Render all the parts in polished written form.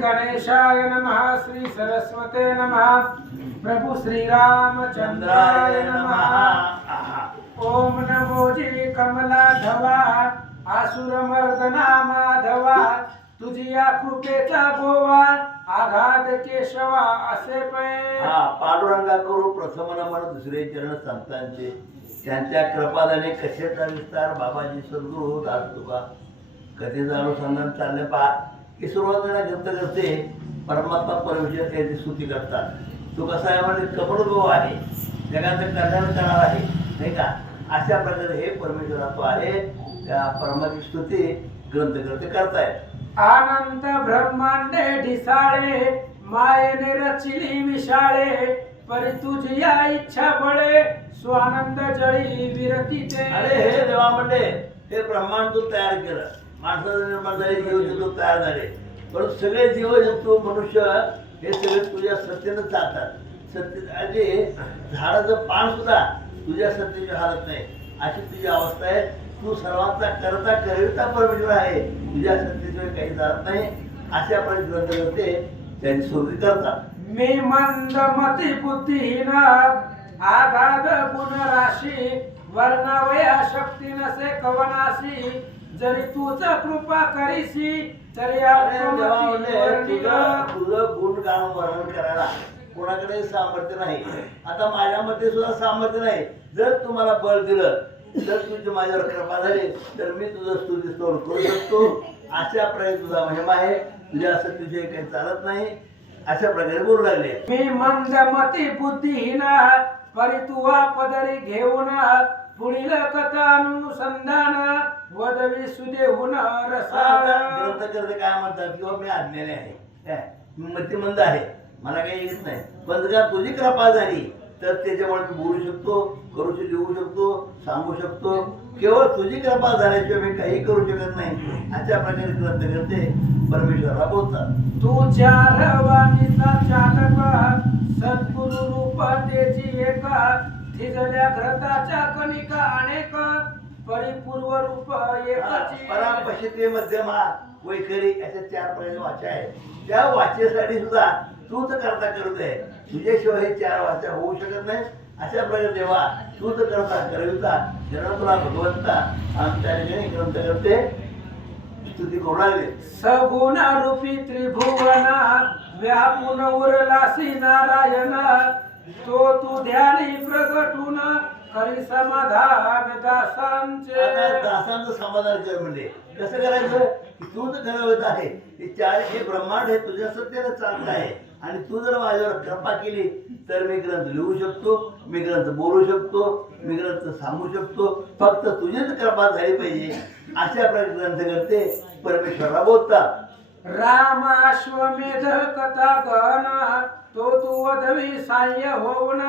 गणेशाय नमः श्री सरस्वते नमः प्रभु श्री रामचंद्राय नमः ओम नमो जी कमलाधवा आसुर मर्दना माधवा तुझिया कृपेचा गोवा आघात केशवा असे पै पांडुरंगा करू प्रथम नमन दुसरे चरण संतांचे त्यांच्या कृपादाने कशेचा विस्तार बाबाजी सद्गुरु दास तुका कथेचं अनुसंधान चालले पहा की सुरुवातीला व्यक्त करते परमात्मा परमेश्वर त्याची स्तुती करतात तो कसा आहे म्हणजे कमळगो आहे जगाचं कल्याण करणार आहे नाही का अशा प्रकारे हे परमेश्वरात्व आहे त्या परमात्मा स्तुती ग्रंथकर्ते करतायत आनंद ब्रह्मांडे ढिसाळे मायेने रचिली विशाळे परी तुझी या इच्छा बळे स्वानंद जळी विरतीचे अरे हे देवा म्हणजे हे ब्रह्मांड तू तयार केलं माणसाचं निर्माण झाले जीव जंतू तयार झाले परंतु सगळे जीव जंतू मनुष्य हे सगळे तुझ्या सत्तेनं चालतात सत्य आणि झाडाचं पान सुद्धा तुझ्या सत्तेची हालत नाही अशी तुझी अवस्था आहे तू सर्वांचा करता करविता परमेश्वर आहे तुझ्या सत्तेशिवाय काही जात नाही अशा प्रकारे ग्रंथ करते त्यांची स्तुती करतात मी मंद मती बुद्धिहीन आगाध गुण राशी वर्णावया शक्ती नसे कवनाशी जरी तूच कृपा करीसी तरी तुझं गुणगान वर्णन करायला कोणाकडे सामर्थ्य नाही आता माझ्यामध्ये सुद्धा सामर्थ्य नाही जर तुम्हाला बळ दिलं जर तुझी माझ्यावर कृपा झाली तर मी तुझं स्तुती स्तोत्र करू शकतो अशा प्रकारे तुझा महिमा आहे तुझ्या असं तुझे काही चालत नाही अशा प्रकारे बोलू लागले मी मंद मती बुद्धिहीन परी तुवा पदरी घेऊन पुढील कथानुसंधान वदवी सुदेहून रसाळ ग्रंथकर्ते काय म्हणतात किंवा मी अज्ञानी आहे मी मतिमंद आहे मला काही येत नाही पण जर तुझी कृपा झाली तर त्याच्यामुळे मी बोलू शकतो करू लिहू शकतो सांगू शकतो केवळ तुझी कृपा झाल्याशिवाय मी काही करू शकत नाही अशा प्रकारे ग्रंथ करते परमेश्वराला बोलतात तू चार वाणीचा चालक सद्गुरु रूप त्याची एक थिजल्या घृताच्या कणिका अनेक परिपूर्व रूप एकची परापशिते मध्यमा वैखरी अशा 4 प्रकारच्या वाचा आहेत त्या वाचेसाठी सुद्धा तूच करता करत आहे तुझ्याशिवाय हे 4 वाचा होऊ शकत नाही अशा प्रकारे देवा तूच करता करविता जरा तुला भगवंता आमच्या ठिकाणी ग्रंथ करते स्तुती करू लागले सगुण रूपी त्रिभुवन व्यापून उरलासी नारायण तो तू ध्यानी प्रगटून करी समाधान दासांचे दासांचं समाधान कर म्हणजे कसं करायचं की तू तर घडवत आहे हे 4 हे ब्रह्मांड हे तुझ्या सत्तेनं चालत आहे आणि तू जर माझ्यावर कृपा केली तर मी ग्रंथ लिहू शकतो मी ग्रंथ बोलू शकतो मी ग्रंथ सांगू शकतो फक्त तुझीच कृपा झाली पाहिजे अशा प्रकारे ग्रंथ करते परमेश्वराला बोलतात राम अश्वमेध कथा गहन तो तू वधवी साह्य होऊन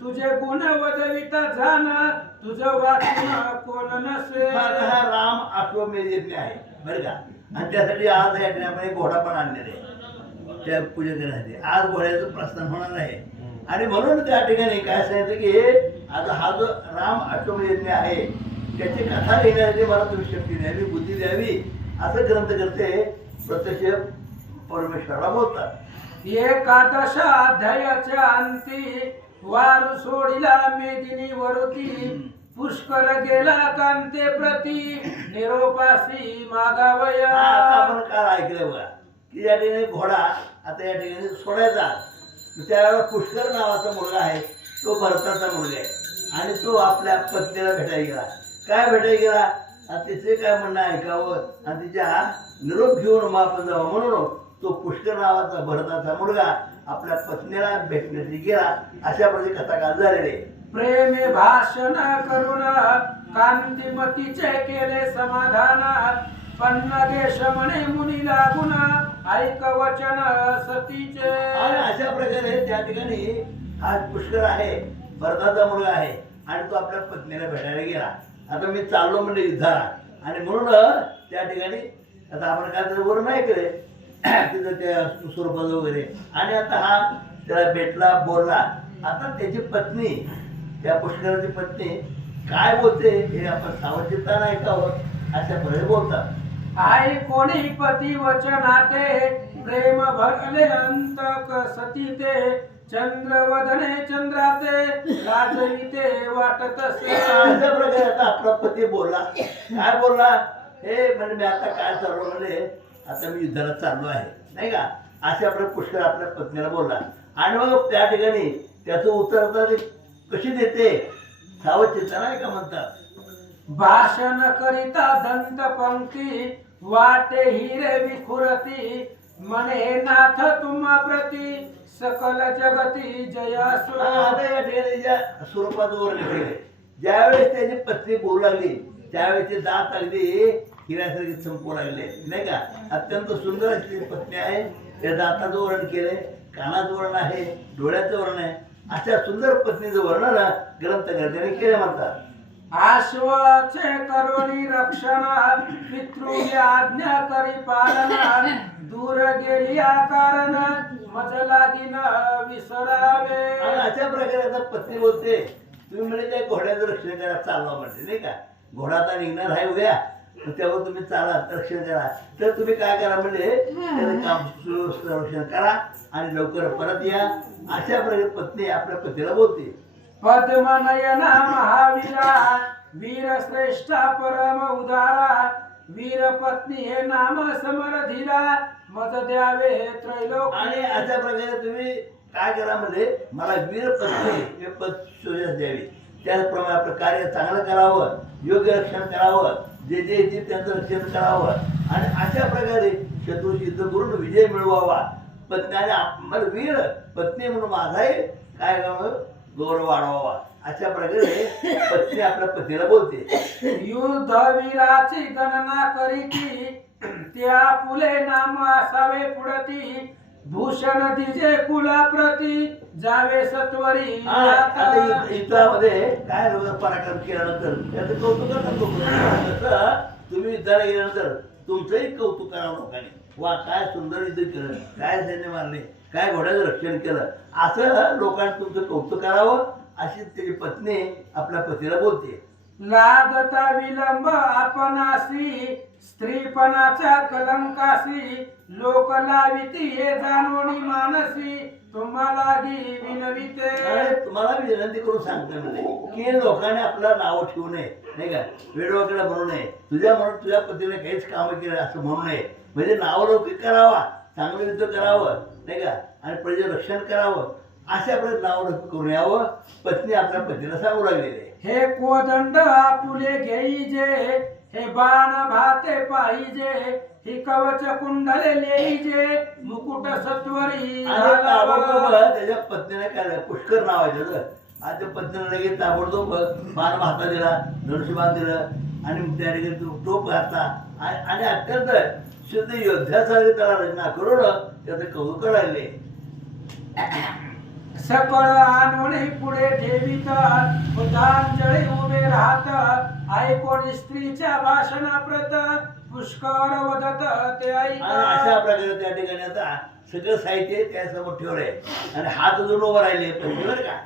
तुझे गुण वदविता जाण तुझं वाचन कोण नसे हा राम अश्वमेध यज्ञ आहे बरं का आणि त्यासाठी आज या ठिकाणी आपण एक घोडा पण आणलेला आहे त्या पूजा करण्यासाठी आज घोड्याचं प्रस्थान होणार आहे आणि म्हणून त्या ठिकाणी काय सांगितलं की हे आता हा जो राम अश्वमेध यज्ञ आहे त्याची कथा लिहिण्यासाठी मला तुम्ही शक्ती द्यावी बुद्धी द्यावी असं ग्रंथ करते प्रत्यक्ष परमेश्वराला बोलतात एकादश अध्यायाच्या अंती वारु सोडिला मेदिनी वरुती पुष्कर गेला कांते प्रती निरोपासी मागावया आपण काल ऐकलं बघा की या ठिकाणी घोडा आता या ठिकाणी सोडायचा त्यावेळेला पुष्कर नावाचा मुलगा आहे तो भरताचा मुलगा आहे आणि तो आपल्या पत्नीला भेटायला गेला काय भेटायला गेला आणि तिचे काय म्हणणं ऐकावं आणि तिच्या निरोप घेऊन मग आपण जावं म्हणून तो पुष्कर नावाचा भरताचा मुलगा आपल्या पत्नीला भेटण्यासाठी गेला अशा प्रकारे कथा काल झालेले प्रेमे भाषण करून कांतिमतीचे केले समाधान पन्नगेश म्हणे मुनी लागून ऐक वचन सतीचे आणि अशा प्रकारे त्या ठिकाणी हा पुष्कर आहे भरताचा मुलगा आहे आणि तो आपल्या पत्नीला भेटायला गेला आता मी चाललो म्हणजे युद्धाला आणि म्हणून त्या ठिकाणी आता आपण काय तर वर नाही केले तिथं त्या स्वरूपाचं वगैरे आणि आता हा त्याला भेटला बोलला आता त्याची पत्नी त्या पुष्कराची पत्नी काय बोलते हे आपण सावधचित्तानं ऐकावं अशा प्रकारे बोलतात आई कोणी पती वचनाते प्रेम भरले अंतक सती ते चंद्रवदने चंद्राते लाजविते वाटत असे. अशा प्रकारे आता आपला पती बोलला. काय बोलला? हे म्हणजे मी आता काय चाललो म्हणजे आता मी युद्धाला चाललो आहे, नाही का, अशा आपल्या पुष्कर आपल्या पत्नीला बोलला. आणि मग त्या ठिकाणी त्याचं उत्तर आता ते कशी देते, सावचिता नाही का म्हणतात. भाषण करिता दंत पंक्ती वाटे हिरे विखुरती म्हणे नाथ तुम्हा प्रती सकल जगती जय असो. आता या ठिकाणी ज्या स्वरूपात वर्णन केले, ज्यावेळेस त्याची पत्नी बोलू लागली त्यावेळेस ते दात अगदी हिऱ्यासारखे चमकू लागले, नाही का. अत्यंत सुंदर अशी पत्नी आहे. त्या दाताचं वर्णन केलंय, कानाचं वर्णन आहे, डोळ्याचं वर्णन आहे. अशा सुंदर पत्नीचं वर्णन ग्रंथकर्त्याने केले म्हणतात. आश्वाचे करोनी रक्षण पितृ आज्ञा करी पालन दूर गेली कारण मज लागीन विसरावे. आणि अशा प्रकारे आता पत्नी बोलते, तुम्ही म्हणजे त्या घोड्याचं रक्षण करा, चालवा म्हणते, नाही का. घोडा आता निघणार आहे उद्या, त्यावर तुम्ही चाला, रक्षण करा. तर तुम्ही काय करा म्हणजे त्याचं काम रक्षण करा आणि लवकर परत या. अशा प्रकारे पत्नी आपल्या पतीला बोलते. पद्मनयना महावीरा वीर श्रेष्ठा परम उदारा वीर पत्नी हे नाम समर धीरा मज द्यावे त्रैलोक. आणि अशा प्रकारे तुम्ही काय करा म्हणजे मला वीर पत्नी हे पद शोधण्यास द्यावी. त्याचप्रमाणे आपलं कार्य चांगलं करावं, योग्य रक्षण करावं, जे जे येतील त्यांचं रक्षण करावं आणि अशा प्रकारे शत्रूशी युद्ध करून विजय मिळवावा. पत्नीने मला वीर पत्नी म्हणून माझाही काय गौरव वाढवावा. अशा प्रकारे पत्नी आपल्या पतीला बोलते. युद्ध वीराची गणना करीती त्या पुले नाम असावे पुढती भूषण दिजे कुलाप्रती जावे सत्वरी. आता युद्धामध्ये काय पराक्रम केल्यानंतर त्याचं कौतुक करतात लोक. तसं तुम्ही युद्धाला गेल्यानंतर तुमचंही कौतुक करावं लोकांनी. वा काय सुंदर युद्ध केलं, काय सैन्य मारले, काय घोड्याचं रक्षण केलं, असं लोकांनी तुमचं कौतुक करावं. अशी त्याची पत्नी आपल्या पतीला बोलते. लागता विलंब आपणासी स्त्रीपणाच्या कलंकासी लोक लाविती हे जाणवणी मानसी तुम्हाला विनविते. तुम्हाला मी विनंती करून सांगतो म्हणजे की लोकांनी आपलं नाव ठेवू नये, नाही का, वेडवाकडे म्हणू नये, तुझ्या म्हणून तुझ्या पतीने काहीच कामं केलं असं म्हणू नये. म्हणजे नावलौकिक करावा, चांगलं युद्ध करावं, नाही का, आणि प्रजेचं रक्षण करावं. अशा प्रकारे नावलौकिक करून यावं. पत्नी आपल्या पतीला सांगू लागलेली आहे. हे कोदंड आपुले घेईजे हे बाण भाते पाहिजे ही कवच कुंडले लेईजे मुकुट सत्वरी. आणि ताबडतोब त्याच्या पत्नीने काय पुष्कर नाव आहे त्याचं. आज त्या पत्नीने लगेच ताबडतोब बाण भाता दिला, धनुष्यबाण दिलं आणि त्या ठिकाणी टोप घातला आणि अत्यंत शुद्ध योद्ध्यासारखी त्याला रचना करून त्याचं कौतुक लागले. सकळ आणून पुढे ठेवीत उदांजळी उभे राहत ऐकोन स्त्रीच्या भाषणाप्रत पुष्कळ वदत ते आणि अशा प्रकारे त्या ठिकाणी आता सगळं साहित्य त्यासमोर ठेवलंय आणि हात जोडून उभं राहिले पत्नी बरं का.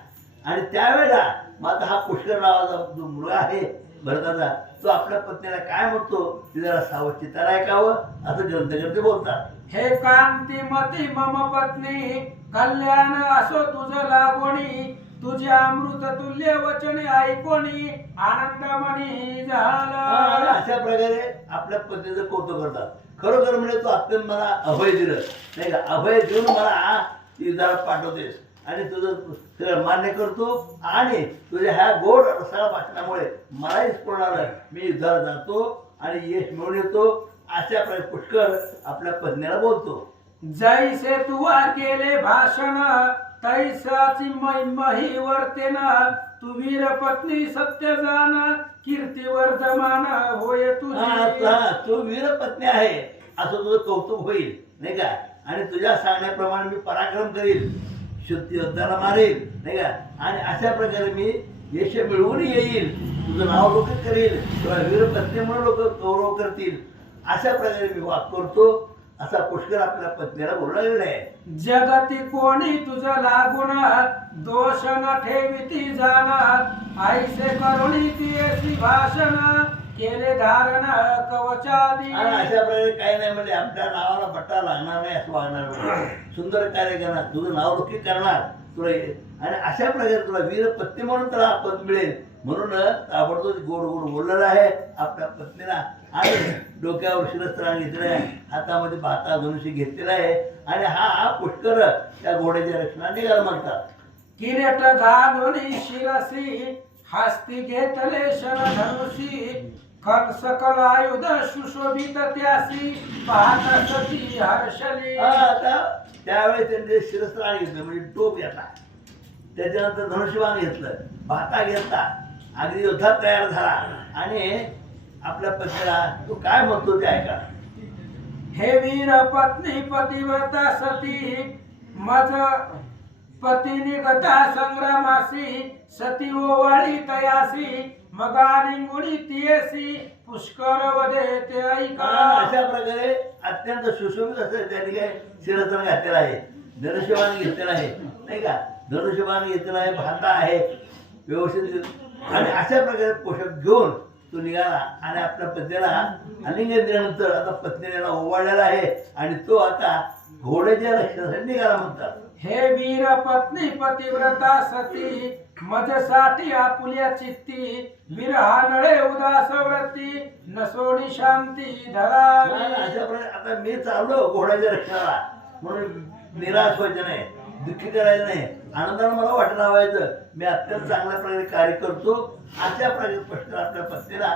आणि त्यावेळेला माझा हा पुष्कर नावाचा जो मुलगा आहे भरताचा, तो आपल्या पत्नीला काय म्हणतो ते जरा सावचिता ऐकावं असं ग्रंथकर्ते बोलतात. हे कांतीमती मम पत्नी कल्याण असो तुझ लागोणी तुझे अमृत तुल्य वचने ऐकोणी आनंदमणी झाला. अशा प्रकारे आपल्या पत्नीचं कौतुक करतात. खरोखर म्हणजे तू अत्यंत मला अभय दिलं, नाही का, अभय देऊन मला युद्धाला पाठवतेस आणि तुझं मान्य करतो आणि तुझ्या ह्या गोड रसाळ भाषणामुळे मलाही स्फुरण आलं, मी युद्धाला जातो आणि यश मिळून येतो. अशा प्रकारे पुष्कर आपल्या पत्नीला बोलतो. जैसे तुवा केले भाषण तैसाची मही वर्तेन तू वीर पत्नी सत्य जाण कीर्ती वर्धमान होय तुझी. तू वीर पत्नी आहे असं तुझं कौतुक होईल, नाही का, आणि तुझ्या सांगण्याप्रमाणे मी पराक्रम करील, शुद्ध योद्धाला मारेल, नाही का, आणि अशा प्रकारे मी यश मिळवून येईल, तुझं नाव लोक करील किंवा वीर पत्नी म्हणून लोक गौरव करतील. अशा प्रकारे मी वाक करतो असा पुष्कर आपल्या पत्नीला बोलू लागलेला आहे. जगती कोणी तुझं लागून दोष न ठेविती जाणार ऐसे करुणी ती भाषण केले धारण कवचादी. आणि अशा प्रकारे काही नाही म्हणजे आपल्या नावाला बट्टा लागणार नाही असं वागणार नाही. सुंदर कार्य करणार, तुझं नाव लौकिक करणार तुला आणि अशा प्रकारे तुला वीर पत्नी म्हणून तुला पद मिळेल. म्हणून ताबडतोब गोड गोड बोललेला आहे आपल्या पत्नीला. आणि डोक्यावर शिरस्त्राण घेतलेलं आहे, हातामध्ये भाता धनुष्य घेतलेला आहे. आणि हा पुष्कर त्या घोड्याच्या रक्षणा निघाला म्हणतात. किरीट घालून शिरसी हस्ती घेतले शरधनुषी. सकल आयुध सुशोभित त्यासी पाहत सती हर्षली. आता त्यावेळेस त्यांनी शिरस्त्राण घेतलं म्हणजे टोप घेतला, त्याच्यानंतर धनुष्यबाण घेतलं, भाता घेतला, अगदी युद्धात तयार झाला. आणि आपल्या पत्नीला तू काय म्हणतो ते ऐका. हे वीर पत्नी पतिव्रता सती मज पती निगता संग्रामासी. सती ओवाळी तयासी मगा निंगुडी तियसी. पुष्कर वदे ते ऐका. अशा प्रकारे अत्यंत सुशोभित असं त्या ठिकाणी शिरस्त्राण घातलेलं आहे, धनुष्यबाण घेतलेला आहे नाही का, धनुष्यबाण घेतलेला आहे, भाता आहे व्यवस्थित. आणि अशा प्रकारे पोषक घेऊन तो निघाला. आणि आपल्या पत्नीला आलिंगन दिल्यानंतर आता पत्नीला ओवाळलेला आहे आणि तो आता घोड्याच्या रक्षणासाठी निघाला म्हणतात. हे वीर पत्नी पतिव्रता सती मजसाठी आपुल्या चित्ती. विरहा नळे उदास व्रती नसोडी शांती धरावी. अशा प्रकारे आता मी चाललो घोड्याच्या रक्षणाला म्हणून निराश व्हायचं नाही, दुःखी करायचं नाही, आनंदानं मला वाटलं हवायचं. मी अत्यंत चांगल्या प्रकारे कार्य करतो अशा प्रकारे प्रश्न आपल्या पत्नीला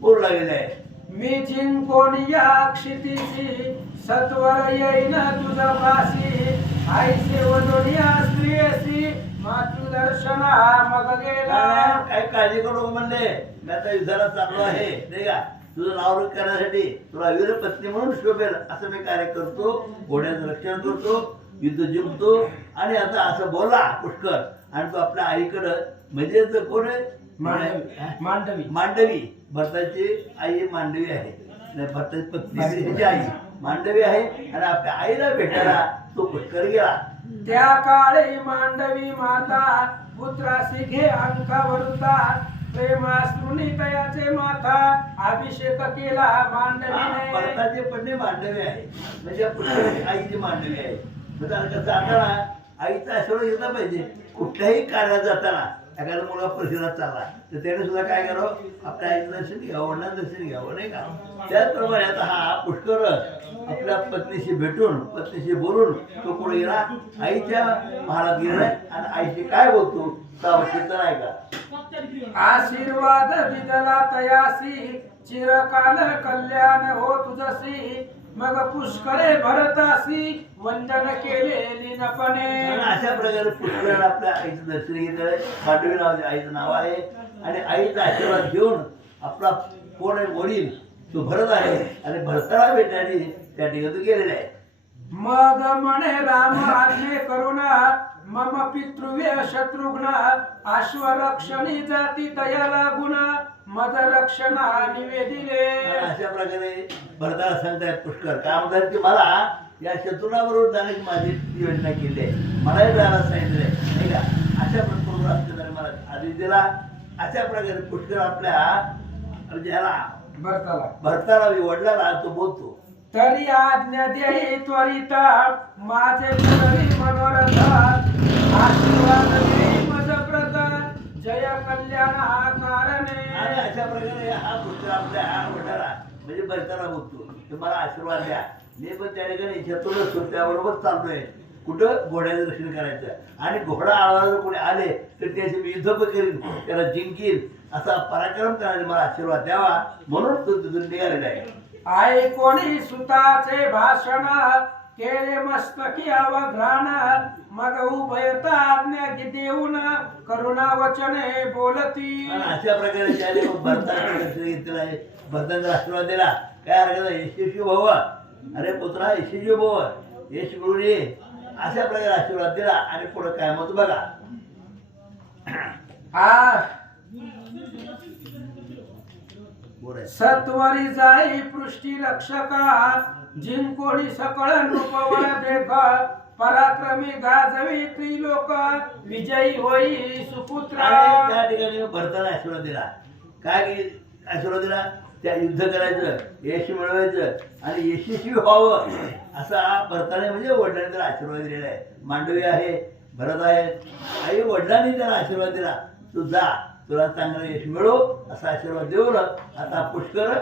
बोलू लागलेला आहे. मी जिंकोणी या क्षितीची सत्वर येईन तुझा पासी. आईसे वदोनिया स्त्रियसी मातृदर्शना मग गेला. काही काळजी करू म्हणले, मी आता युद्धाला चाललो आहे नाही का, तुझं नाव करण्यासाठी तुला वीर पत्नी म्हणून शोभेल असं मी कार्य करतो, घोड्याचं रक्षण करतो, युद्ध जिंकतो. आणि आता असं बोला पुष्कर. आणि तो आपल्या आईकडं म्हणजे कोण आहे, मांडवी. मांडवी भरताची आई मांडवी आहे, भरताची पत्नी तिची आई मांडवी आहे. आणि आपल्या आईला भेटायला तो पुष्कर गेला. त्या काळी मांडवी माता पुत्रासी घे अंकावरुता. प्रेमाश्रुनी तयाचे माथा अभिषेक केला मांडवीने. भरताची पत्नी मांडवी आहे म्हणजे पुष्कराची आईची मांडवी आहे. म्हणजे आता जाताना आईचा आशीर्वाद घेतला पाहिजे. कुठल्याही कार्यात जाताना एखादा मुलगा परिसरात चालला तर त्याने सुद्धा काय करावं, आपल्या आईचं दर्शन घ्यावं, वडिलांचं दर्शन घ्यावं नाही का. त्याचप्रमाणे आता हा पुष्कर आपल्या पत्नीशी भेटून पत्नीशी बोलून तो पुढे गेला, आईच्या महालात गेला. आणि आईशी काय बोलतो कीर्तन ऐका. आशीर्वाद दिदला तयासी चिरकाल कल्याण हो तुझसी. मग पुष्करे भरतासी वंदन केले लीनपणे. अशा प्रकारे पुष्कराला आपल्या आईचं दर्शन घेतलं. मांडवी नाव आईचं नाव आहे. आणि आईचा आशीर्वाद घेऊन आपला कोण आहे वडील तो भरत आहे आणि भरताला भेटण्यासाठी त्या ठिकाणी तो गेलेला आहे. मग म्हणे राम आज्ञे करुणा मम पितृव्य शत्रुघ्न. अश्वरक्षणी जाती दया लागुण मद रक्षणा निवेदिले. अशा प्रकारे भरताला सांगतायत पुष्कर काय म्हणतात की मला या शत्रुघ्नाबरोबर जाण्याची माझी योजना केली आहे, मलाही जायला सांगितलंय नाही का. अशा प्रकारे मला आदेश दिला. अशा प्रकारे पुष्कर आपल्या ज्याला भरताला वडिलाला तो बोलतो. तरी आज्ञा देई त्वरित माझे मनोरथ. आशीर्वाद देई मज प्रत जय कल्याण हा कारणे. आणि अशा प्रकारे हा पुत्र आपल्या वडिलाला म्हणजे भरताला बोलतो की मला आशीर्वाद द्या. मी पण त्या ठिकाणी शत्रूला त्याबरोबर चालतोय कुठं घोड्याचं रक्षण करायचं. आणि घोडा आवाज कोणी आले तर त्याशी मी युद्ध करीन, त्याला जिंकील असा पराक्रम करायला मला आशीर्वाद द्यावा म्हणून तो तिथून निघालेला आहे. आई कोणी सुताचे भाषण केले मस्तकी अवघ्राण. मग उभयता आज्ञा देऊन करुणा वचने बोलती. आणि अशा प्रकारे त्याने भरताला घेतलेला आहे. भरताचा आशीर्वाद दिला काय हरकत नाही, यशस्वी भव अरे पुत्रा यशस्वी भव यश मिळून ये अशा प्रकारे आशीर्वाद दिला. आणि पुढे काय म्हणतो बघा. सत्वरी जाई पृष्टी रक्षका जिंकोणी सकळ नृपवर देख. पराक्रमी गाजवी त्रिलोक विजयी होई सुपुत्रा. त्या ठिकाणी भरताला आशीर्वाद दिला काय की आशीर्वाद दिला. त्या युद्ध करायचं, यश मिळवायचं आणि यशस्वी व्हावं असा भरताने म्हणजे वडिलांनी त्याला आशीर्वाद दिलेला आहे. मांडवी आहे, भरत आहे, आई वडिलांनी त्याला आशीर्वाद दिला, तू जा, तुला चांगलं यश मिळो असा आशीर्वाद देऊन आता पुष्कर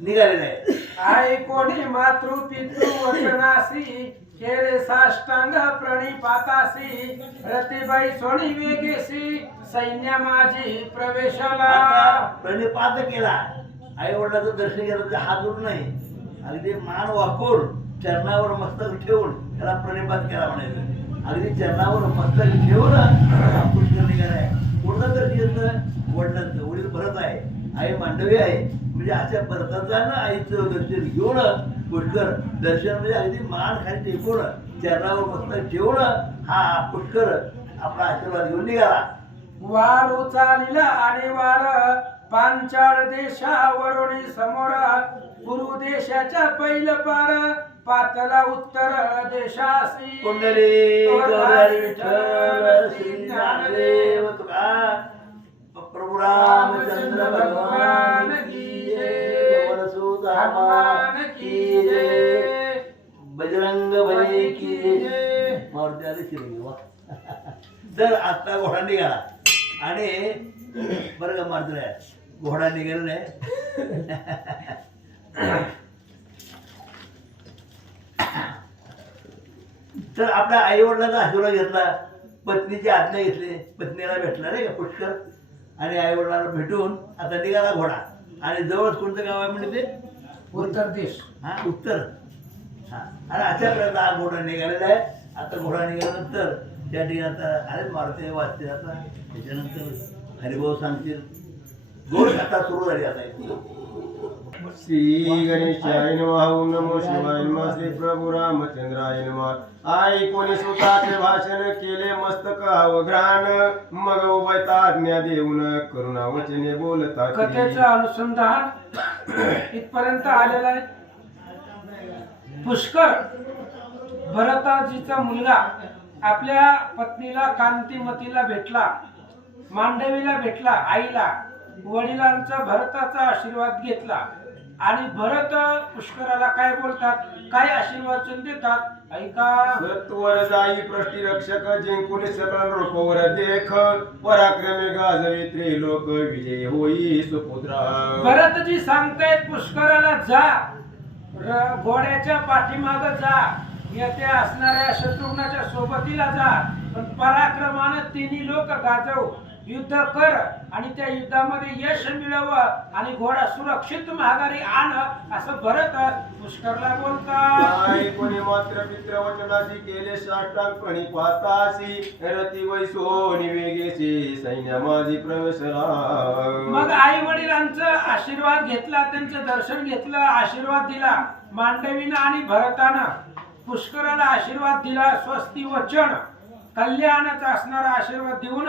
निघालेला आहे. आई कोणी मातृ पितृ वचनासी केले साष्टांग प्रणिपातासी रतिबाई सोनी वेगेसी सैन्य माझी प्रवेशाला. आता प्रणिपात केला, आई वडिलाचं दर्शन घेतलं तर हात दूर नाही, अगदी मान वाकून चरणावर मस्तक ठेवून त्याला प्रणिपात केला म्हणायचं. अगदी चरणावर मस्तक ठेवून हा पुष्कर निघालाय. कोणतं दर्शन घेतलं? वडिलांचं. वडील भरत आहे, आई मांडवी आहे, म्हणजे अशा भरताचं ना आईचं दर्शन घेऊन पुष्कर दर्शन म्हणजे अगदी मान खाली टेकून चरणावर मस्तक ठेवून हा पुष्कर आपला आशीर्वाद घेऊन निघाला. वार उचालिला आणि वार पांचाळ देशावरून समोर गुरु देशाच्या पैल पार पातला उत्तर देशासी. कुंडली गौरी विठ्ठल श्री ज्ञानदेव तुका प्रभु रामचंद्र भगवान की जय, पवन सुत हनुमान की जय, बजरंग बली की जय. मारुती आली शिरली वा. तर आता घोडा निघाला आणि बरं का मात्र घोडा निघाला नाही. तर आपल्या आई वडिलांचा आशीर्वाद घेतला, पत्नीची आज्ञा घेतली, पत्नीला भेटला नाही का पुष्कर, आणि आई वडिलांना भेटून आता निघाला घोडा. आणि जवळच कोणतं गाव आहे म्हणजे ते उत्तर देश. हा उत्तर. हा आणि अशा प्रकारचा हा घोडा निघालेला आहे. आता घोडा निघाल्यानंतर त्या ठिकाणी आता अरे मारुती वाचते, आता त्याच्यानंतर हरिभाऊ सांगतील. गोड कथा सुरू झाली आता इथे. श्री गणेशाय नमः. ओम नमो शिवाय नमः. श्री प्रभू रामचंद्राय नमः. आई कोणी स्वतःचे भाषण केले मस्तक अवघ्राण, मग उभयता आज्ञा देऊन करुणा वचने बोलता. कथेचं अनुसंधान इथपर्यंत आलेलं आहे. पुष्कर भरताजीचा मुलगा आपल्या पत्नीला कांतीमतीला भेटला, मांडवीला भेटला, आईला वडिलांचा भरताचा आशीर्वाद घेतला. आणि भरत पुष्कराला काय बोलतात, काय आशीर्वाद देतात, ऐका. सत्वर जाई पृष्टी रक्षक, जिंकून सकल रूपवर देख, पराक्रमे गाजवी त्रिलोक, विजय होई सुपुत्रा. भरतजी सांगतायत पुष्कराला जा, घोड्याच्या पाठीमाग जा, येथे असणाऱ्या शत्रुघ्नाच्या सोबतीला जा, पण पराक्रमानं तिन्ही लोक गाजव, युद्ध कर आणि त्या युद्धामध्ये यश मिळव आणि घोडा सुरक्षित माघारी आण, असं भरत पुष्करला बोलतात. आई कोणी मात्र पित्र वचनाची केले साष्टांग प्रणिपातासी, रती वैसोनी वेगेसी सैन्य माझी प्रवेशला. मग आई वडिलांचा आशीर्वाद घेतला, त्यांचं दर्शन घेतलं, आशीर्वाद दिला. मांडवीनं आणि भरतानं पुष्कराला आशीर्वाद दिला, स्वस्ती वचन कल्याणाचा असणारा आशीर्वाद देऊन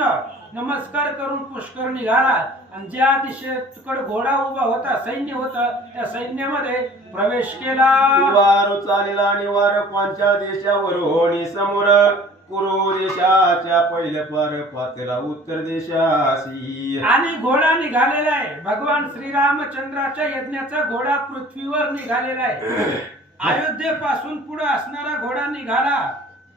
नमस्कार करून पुष्कर निघाला. आणि ज्या दिशेकडे घोडा उभा होता, सैन्य होतं, त्या सैन्यामध्ये प्रवेश केला. वार चालेला आणि वार पांचाळ देशावरून समोर, कुरु देशाच्या पहिल्या पार पातेला उत्तर देशासी. आणि घोडा निघालेला आहे, भगवान श्रीरामचंद्राच्या यज्ञाचा घोडा पृथ्वीवर निघालेला आहे. अयोध्येपासून पुढे असणारा घोडा निघाला,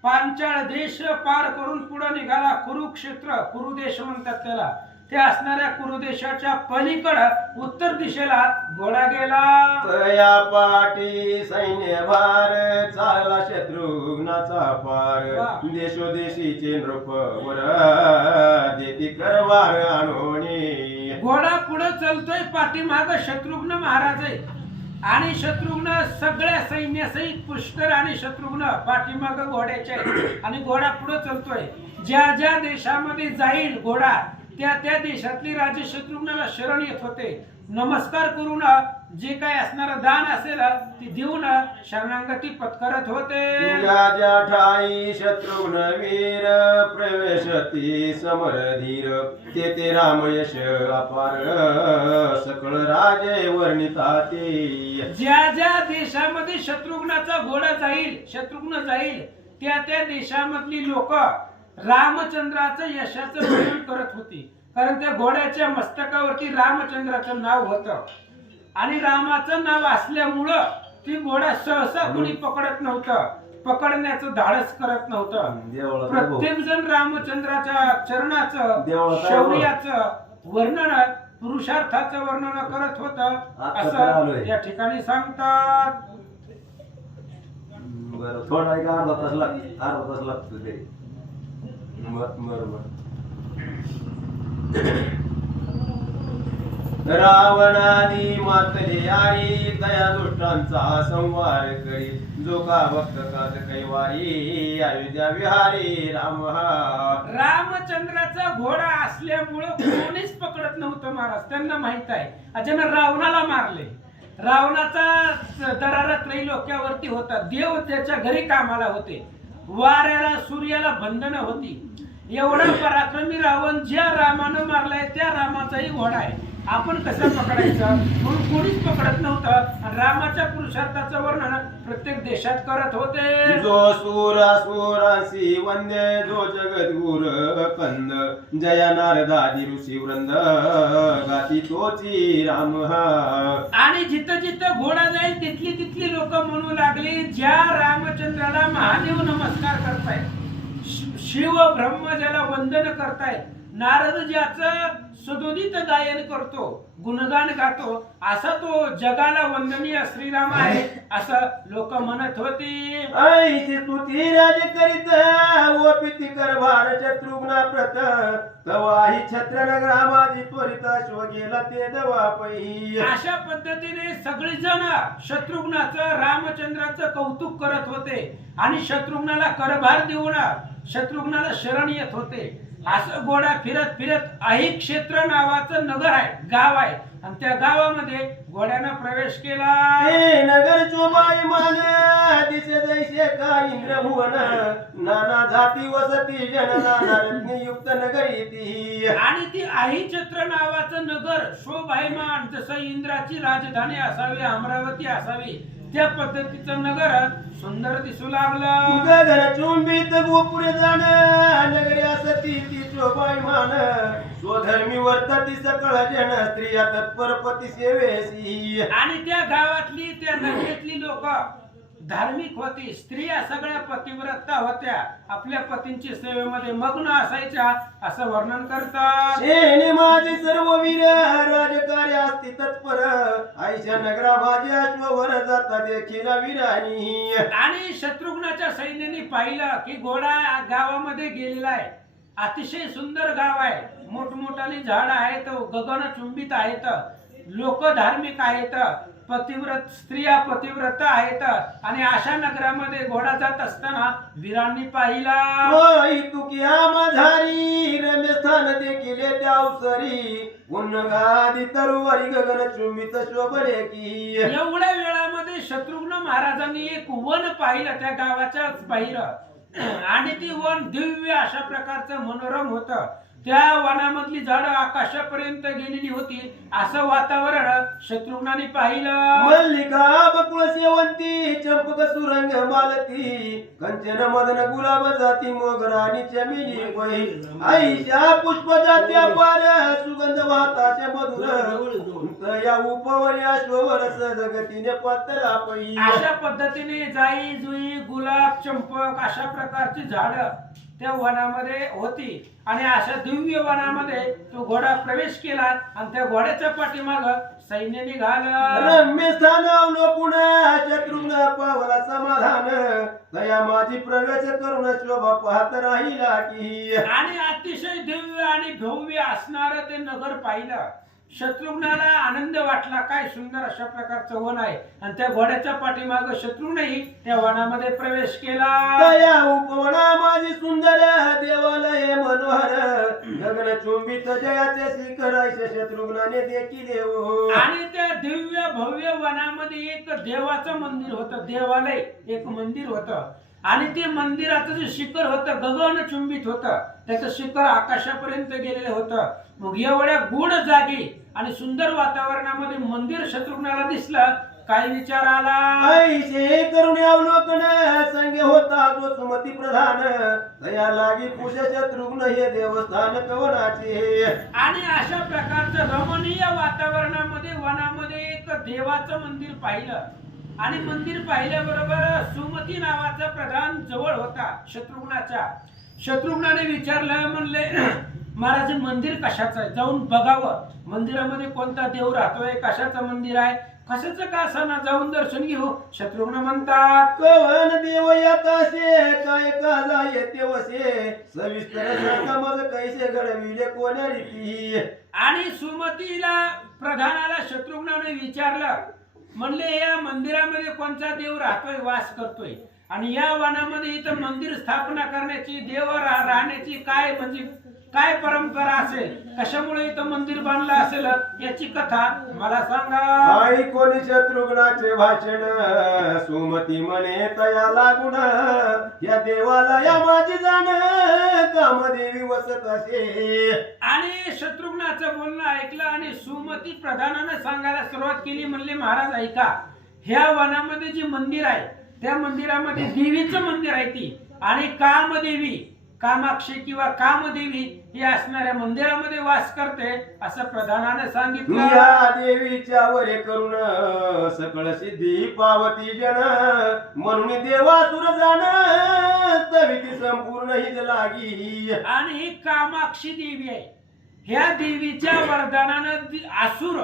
पांचाळ देश पार करून पुढे निघाला. कुरुक्षेत्र, कुरुदेश म्हणतात त्याला, ते असणाऱ्या कुरुदेशाच्या पलीकडं उत्तर दिशेला घोडा गेला. तया पाठी सैन्य भार, चालला शत्रुघ्नाचा पार, देशोदेशीचे नृप वर देती करवार आणोनी. घोडा पुढे चलतोय, पाठीमाग शत्रुघ्न महाराज आहे आणि शत्रुघ्न सगळ्या सैन्यासहित पुष्कर आणि शत्रुघ्न पाठीमाग घोड्याचे आणि घोडा पुढे चलतोय. ज्या ज्या देशामध्ये जाईल घोडा, त्या त्या देशातली राजे शत्रुघ्नाला शरण येत होते. नमस्कार करून जे काय असणारं दान असेल ते देऊन शरणागती पत्करत होते. ज्या ज्या ठाई शत्रुघ्न वीर, प्रवेशती समरधीर, ते राम यश अपार, सकळ राजे वर्णिताते. ज्या ज्या देशामध्ये शत्रुघ्नाचा घोडा जाईल, शत्रुघ्न जाईल, त्या त्या देशामधली लोक रामचंद्राचं यशाचं वर्णन करत होती. कारण त्या घोड्याच्या मस्तकावरती रामचंद्राचं नाव होतं आणि रामाचं नाव असल्यामुळं ती घोडा सहसा कोणी पकडत नव्हतं, पकडण्याचं धाडस करत नव्हतं. प्रत्येक जण रामचंद्राच्या चरणाचं शौर्याचं वर्णन, पुरुषार्थाचं वर्णन करत होत असं या ठिकाणी सांगतात. बरं, थोडा एक अर्धा तास लागतो ते. बरोबर. रावणादी मातले आई दया दुष्टांचा संवार करी, जो का भक्त कात कैवारी अयोध्या विहारी राम हा. रामचंद्राचा घोडा असल्यामुळं कोणीच पकडत नव्हतं महाराज. त्यांना माहित आहे अचानक रावणाला मारले. रावणाचा दरारा त्रैलोक्यावरती होता. देव त्याच्या घरी कामाला होते. वाऱ्याला सूर्याला बंधनं होती. एवढा पराक्रमी रावण ज्या रामानं मारलाय त्या रामाचाही घोडा आहे. आपण कसं पकडायचं म्हणून कोणीच पकडत नव्हतं. आणि रामाच्या पुरुषार्थाचं वर्णन प्रत्येक देशात करत होते. जो सुरांसी वंदे, जो जगद्गुर कंद, जया नारदादी ऋषी वृंद, गाती तोची राम हा. आणि जिथं जिथं घोडा जाईल तिथली तिथली लोक म्हणू लागली, ज्या रामचंद्राला महादेव नमस्कार करतायत, शिव ब्रह्म ज्याला वंदन करतायत, नारद ज्याचं सुदोदित गायन करतो, गुणगान गातो, असा तो जगाला वंदनीय श्रीराम आहे असं लोक म्हणत होती. ऐसे तुती राज करीत ओ पिती कर भार शत्रुघ्ना प्रत, तवाही छत्र नगरामाजी त्वरित शो गेला ते दवा पै. अशा पद्धतीने सगळे जण शत्रुघ्नाचं रामचंद्राचं कौतुक करत होते आणि शत्रुघ्नाला करभार देऊन शत्रुघ्नाला शरण येत होते. असं घोडा फिरत फिरत अहिक क्षेत्र नावाचं नगर आहे, गाव आहे, आणि त्या गावामध्ये घोड्यानं प्रवेश केला. हे नगर चोबाई मान दिसे जैसे का इंद्र भुवन, नाना जाती वसती जन नाना रत्नी युक्त नगरी ती. आणि ती अहिक्षेत्र नावाचं नगर शोभायमान, जसं इंद्राची राजधानी असावी, अमरावती असावी, त्या पद्धतीचं नगर सुंदर दिसू लागलं. गगन चुंबित गोपुरे जाण नगरी असती ती शोभायमान, स्वधर्मी वर्तती सकळ जन स्त्रिया तत्परपती सेवेसी. आणि त्या गावातली त्या नगरीतली लोक धार्मिक होती. स्त्रिया सगळ्या पतिव्रता होत्या, आपल्या पतींची सेवेमध्ये मग्न असायच्या असं वर्णन करतात. शेने माझे सर्व वीर राजकार्य असती तत्पर, आईच्या नगरा माझे अश्ववर जाता देखील वीरानी. आणि शत्रुघ्नाच्या सैन्याने पाहिलं की घोडा गावामध्ये गेलेला आहे. अतिशय सुंदर गाव आहे, मोठमोठाली झाड आहेत, गगनचुंबित आहेत, लोक धार्मिक आहेत, पतिव्रत स्त्रिया पतिव्रत आहेत. आणि अशा नगरामध्ये घोडा जात असताना वीरांनी पाहिला. तुकी माझारी रम्यस्थान देखील त्या अवसरी, उन्नगादी तरुवारी गगन चुंबित शोभले की. एवढ्या वेळामध्ये शत्रुघ्न महाराजांनी एक वन पाहिलं त्या गावाच्याच बाहेर. आणि ती वन दिव्य अशा प्रकारचं मनोरम होतं. त्या वनामधली झाडं आकाशापर्यंत गेलेली होती. असं वातावरण शत्रुघ्नाने पाहिलं. मल्लिका बकुळ सेवंती चंपक सुरंग मालती, कंचन मदन गुलाब जाती मोगराणी चमिली पै. आईच्या पुष्प जाती अपार सुगंध वाताचे मधुर, या उपवरी अश्वरस जगतीने पतला पै. अशा पद्धतीने जाई जुई गुलाब चंपक अशा प्रकारची झाडं त्या वनामध्ये होती. आणि अशा दिव्य वनामध्ये तो घोडा प्रवेश केला आणि त्या घोड्याच्या पाठीमाग सैन्य निघालं. रम्य स्थान अवलोकून शत्रुघ्न पावला समाधान, दया माझी प्रवेश करून शोभा पाहत राहिला की. आणि अतिशय दिव्य आणि भव्य असणार ते नगर पाहिलं. शत्रुघ्नाला आनंद वाटला, काय सुंदर अशा प्रकारचं वन आहे. आणि त्या घोड्याच्या पाठीमाग शत्रुघ्नही त्या वनामध्ये प्रवेश केला. दया उपवना माझी सुंदर देवालय मनोहर, गगन चुंबित जयाचे शिखर ऐसे शत्रुघ्नाने देखील. आणि त्या दिव्य भव्य वनामध्ये एक देवाचं मंदिर होतं, देवालय एक मंदिर होतं. आणि ते मंदिराचं जे शिखर होतं गगन चुंबित होतं, त्याचं शिखर आकाशापर्यंत गेलेलं होतं. मग एवढ्या गूढ जागी आणि सुंदर वातावरणामध्ये मंदिर शत्रुघ्नाला दिसलं. काय विचार आला? ऐसे करुणे अवलोकन संगे होता जो सुमती प्रधान दया लागी कुश शत्रुघ्न हे देवस्थान कवनाचे. आणि अशा प्रकारचं रमणीय वातावरणामध्ये वनामध्ये एक देवाचं मंदिर पाहिलं आणि मंदिर पाहिल्याबरोबर सुमती नावाचा प्रधान जवळ होता शत्रुघ्नाच्या. शत्रुघ्नाने विचारलं, म्हणले महाराज मंदिर कशाचं आहे, जाऊन बघावं मंदिरामध्ये कोणता देव राहतोय, कशाचं मंदिर आहे, कशाचं का असं जाऊन दर्शन घेऊ. शत्रुघ्न म्हणतात, कवन देव याताशे काय काजा येते वसे सविस्तर सांगा मग कैसे घडविले कोण्या रीती. आणि सुमतीला प्रधानाला शत्रुघ्नाने विचारलं, म्हणले या मंदिरामध्ये कोणता देव राहतोय, वास करतोय, आणि या वनामध्ये इथं मंदिर स्थापना करण्याची, देव राहण्याची काय म्हणजे काय परंपरा असेल, कशामुळे इथं मंदिर बांधलं असेल, याची कथा मला सांगा. ऐकोनी शत्रुघ्नाचे भाषण सुमती म्हणे तया लागून या देवाला या माझी जाण कामदेवी वसत असे. आणि शत्रुघ्नाचं बोलणं ऐकलं आणि सुमती प्रधानानं सांगायला सुरुवात केली. म्हणले महाराज ऐका, ह्या वनामध्ये जे मंदिर आहे त्या मंदिरामध्ये देवीचं मंदिर आहे ती, आणि कामदेवी, कामाक्षी किंवा कामदेवी ही असणाऱ्या मंदिरामध्ये वास करते असं प्रधानाने सांगितलं. या देवीच्या वरे करून सकळ सिद्धी पावती जन म्हणून देवासुर जाण तविती संपूर्ण हिज लागी. आणि ही कामाक्षी देवी आहे. ह्या देवीच्या वरदानानं असुर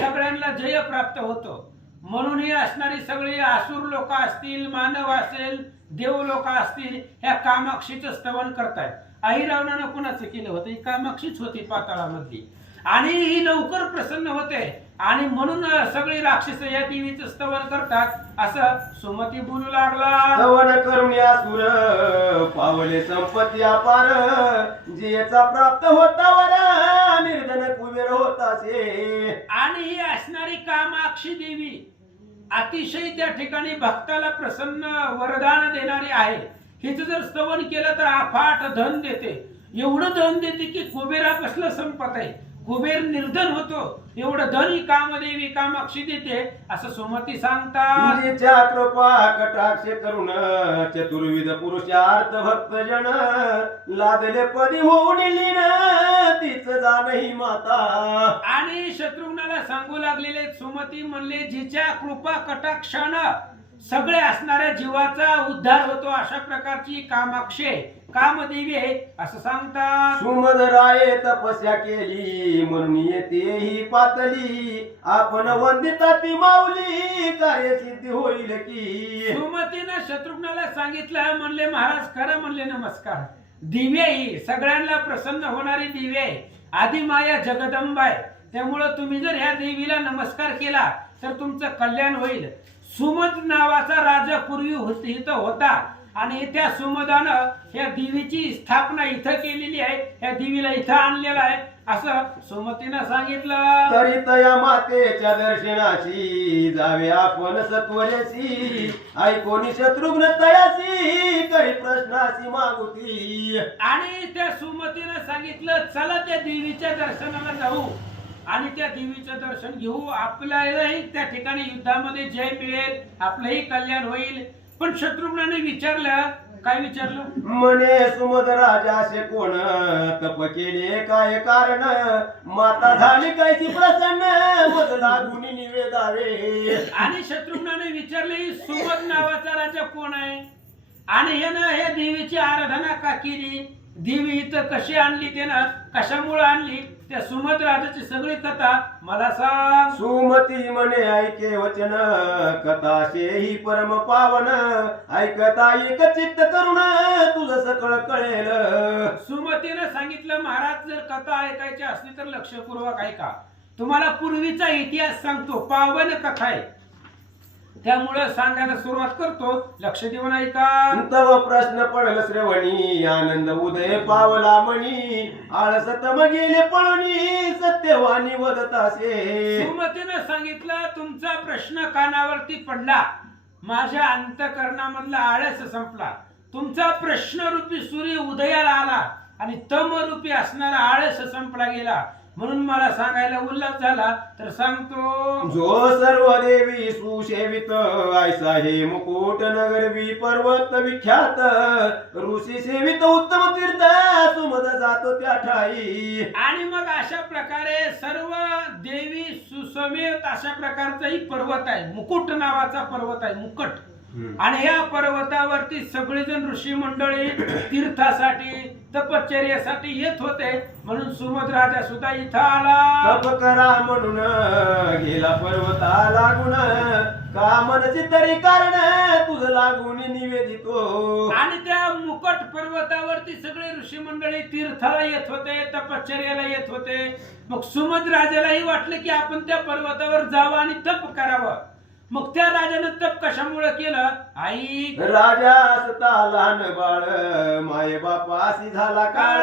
सगळ्यांना जय प्राप्त होतो. म्हणून ही असणारी सगळी असुर लोक असतील, मानव असेल, देव लोक असतील, ह्या कामाक्षीचं स्तवन करतायत. अहिरावणानं कुणाचं केलं होतं? ही कामाक्षीच होती पाताळामधली, आणि ही लवकर प्रसन्न होते, आणि म्हणून सगळे राक्षस या देवीचं स्तवन करतात असं सुमती बोलू लागला. स्तवन करून असुर पावले संपत्ती अपार जेचा प्राप्त होता वरा निर्धन कुबेर होतासे. आणि ही असणारी कामाक्षी देवी अतिशय त्या ठिकाणी भक्ताला प्रसन्न वरदान देणारी आहे. हिचं जर स्तवन केलं तर अफाट धन देते. एवढं धन देते की कुबेरापासलं संपत आहे, कुबेर निर्धन होतो, एवढं धन ही कामदेवी कामाक्षी देते असं सुमती सांगतात. तिच्या कृपा कटाक्ष करून चतुर्विध पुरुषार्थ भक्त जन लादले पदी होऊन लीन तीच जानही माता. आणि शत्रुघ्नाला सांगू लागलेले सुमती म्हणले, जिच्या कृपा कटाक्षानं सगळे असणाऱ्या जीवाचा उद्धार होतो अशा प्रकारची कामाक्षी कामदेवी आहे असं सांगतात. सुमधराये तपस्या केली म्हणून येते ही पातली आपण वंदिता ती माऊली कार्यसिद्धी होईल की. सुमतीनं शत्रुघ्नाला सांगितलं, म्हणले महाराज खरं म्हणले, नमस्कार. दिव्य ही सगळ्यांना प्रसन्न होणारी दिव्य आहे, आदिमाया जगदंबा आहे. त्यामुळं तुम्ही जर ह्या देवीला नमस्कार केला तर तुमचं कल्याण होईल. सुमद नावाचा राजा पूर्वी इथं होता, आणि त्या सुमदानं या देवीची स्थापना इथं केलेली आहे, या देवीला इथं आणलेलं आहे असं सुमतीनं सांगितलं. तरी तया मातेच्या दर्शनाची जावे आपण सत्वरेसी ऐकोनी शत्रुघ्न तयासी करी प्रश्नाची मागुती. आणि त्या सुमतीनं सांगितलं, चला त्या देवीच्या दर्शनाला जाऊ आणि त्या देवीचं दर्शन घेऊ, आपल्यालाही त्या ठिकाणी युद्धामध्ये जय मिळेल, आपलंही कल्याण होईल. पण शत्रुघ्नाने विचारलं, काय विचारलं? म्हणे सुमद राजासे कोण तप केले काय कारण माता झाली कैसी प्रसन्न मद लागून निवेदावे. आणि शत्रुघ्नाने विचारले, सुमद नावाचा राजा कोण आहे, आणि यानं हे देवीची आराधना का केली, देवी इथं कशी आणली, त्यानं कशामुळे आणली, त्या सुमद राजाची सगळी कथा मला सांग. सुमती म्हणे ऐके वचन कथाशे ही परम पावन ऐकता एक चित्त करुण तुझं सकळ कळेल. सुमतीनं सांगितलं, महाराज जर कथा ऐकायची असली तर लक्षपूर्वक ऐका. तुम्हाला पूर्वीचा इतिहास सांगतो, पावन कथा आहे, त्यामुळे सांगायला सुरुवात करतो, लक्ष देऊन ऐका. तव प्रश्न पडल श्रवणी आनंद उदय पावला मणी आळस तम गेले पळणी सत्यवाणी वदतासे. सुमतीनं सांगितलं, तुमचा प्रश्न कानावरती पडला, माझ्या अंतकरणामधला आळस संपला, तुमचा प्रश्नरूपी सूर्य उदयाला आला आणि तमरूपी असणारा आळस संपला गेला. म्हणून मला सांगायला उल्हास झाला तर सांगतो. जो सर्व देवी सुसेवित ऐसा हे मुकुट नगरवी पर्वत विख्यात ऋषी सेवित उत्तम तीर्थ सुमद जातो त्या ठाई. आणि मग अशा प्रकारे सर्व देवी सुसमेत अशा प्रकारचाही पर्वत आहे, मुकुट नावाचा पर्वत आहे, मुकुट. आणि या पर्वतावरती सगळेजण ऋषी मंडळी तीर्थासाठी तपश्चर्यासाठी येत होते. म्हणून सुमद राजा सुद्धा इथं आला. तप करा म्हणून गेला पर्वता लागून कामनची तरी कारण तुझ लागून निवेदितो. आणि त्या मुकट पर्वतावरती सगळे ऋषी मंडळी तीर्थाला येत होते, तपश्चर्याला येत होते. मग सुमद राजालाही वाटलं की आपण त्या पर्वतावर जावं आणि तप करावं. मग त्या राजानं तप कशामुळे केलं? आई राजा असता लहान बाळ माये बापासी झाला काळ